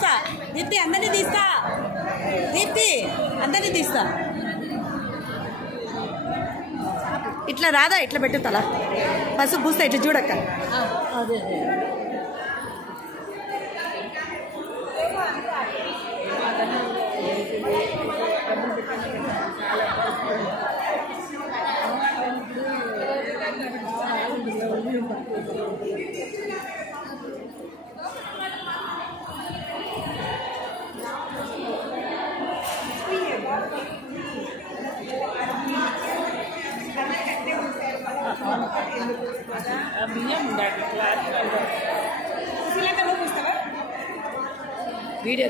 తీస్తా దీప్తి అందరినీ తీస్తా దీప్తి అందరినీ తీస్తా ఇట్లా రాదా ఇట్లా పెట్టుతాలా పసుపు పూస్తా ఇట్లా చూడక్క అదే వీడియో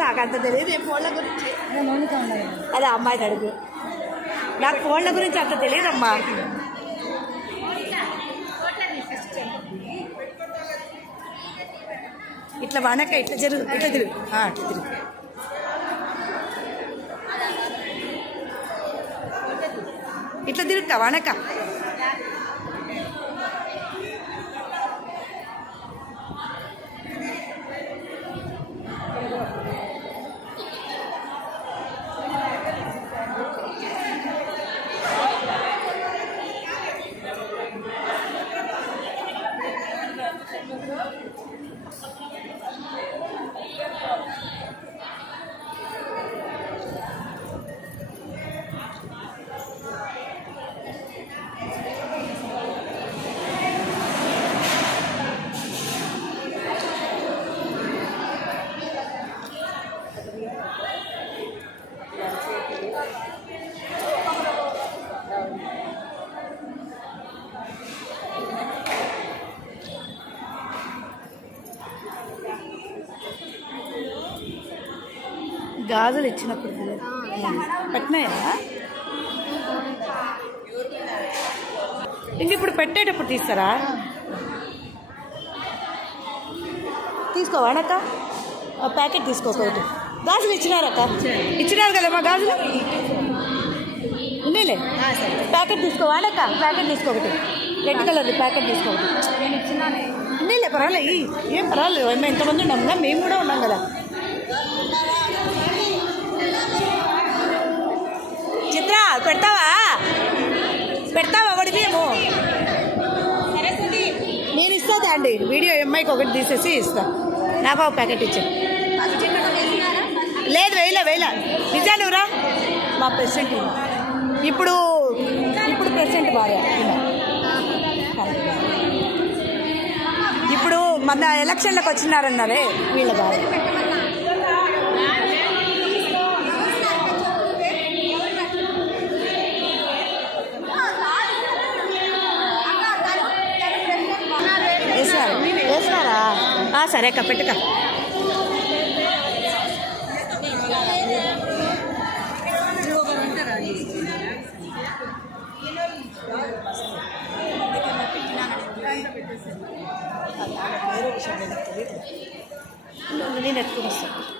నాకు అంత తెలియదు ఫోన్ల గురించి అదే అమ్మాయిని అడుగు నాకు ఫోన్ల గురించి అంత తెలియదమ్మా ఇట్లా వానక ఇట్లా జరుగు ఇట్లా తిరుగు అట్లా తిరుగు ఇట్లా తిరుగుతా వానక గాజులు ఇచ్చినప్పుడు పెట్టినాయా ఇంక ఇప్పుడు పెట్టేటప్పుడు తీస్తారా తీసుకోవాడక్క ప్యాకెట్ తీసుకోకూడదు గాజులు ఇచ్చినారక్క ఇచ్చినారు కదమ్మా గాజులు ఉండేలే ప్యాకెట్ తీసుకోవాడక్క ప్యాకెట్ తీసుకోకటి రెడ్ కలర్ ప్యాకెట్ తీసుకోకటి ఉండేలే పర్వాలేదు ఏం పర్వాలేదు మేము ఎంతమంది ఉన్నాం కదా మేము కూడా ఉన్నాం కదా చిత్ర పెడతావా ఒకటి మేము నేను ఇస్తాదా అండి వీడియో అమ్మాయికి ఒకటి తీసేసి ఇస్తా నాకు ఒక ప్యాకెట్ ఇచ్చా లేదు వేయలే నిజానురా మా ప్రెసిడెంట్ ఇప్పుడు ప్రెసిడెంట్ భార్య ఇప్పుడు మన ఎలక్షన్లకు వచ్చినారన్నారే వీళ్ళ భార్య వేసినారా సరే అక్క పెట్టుక నేను ఎత్తుకుని వస్తాను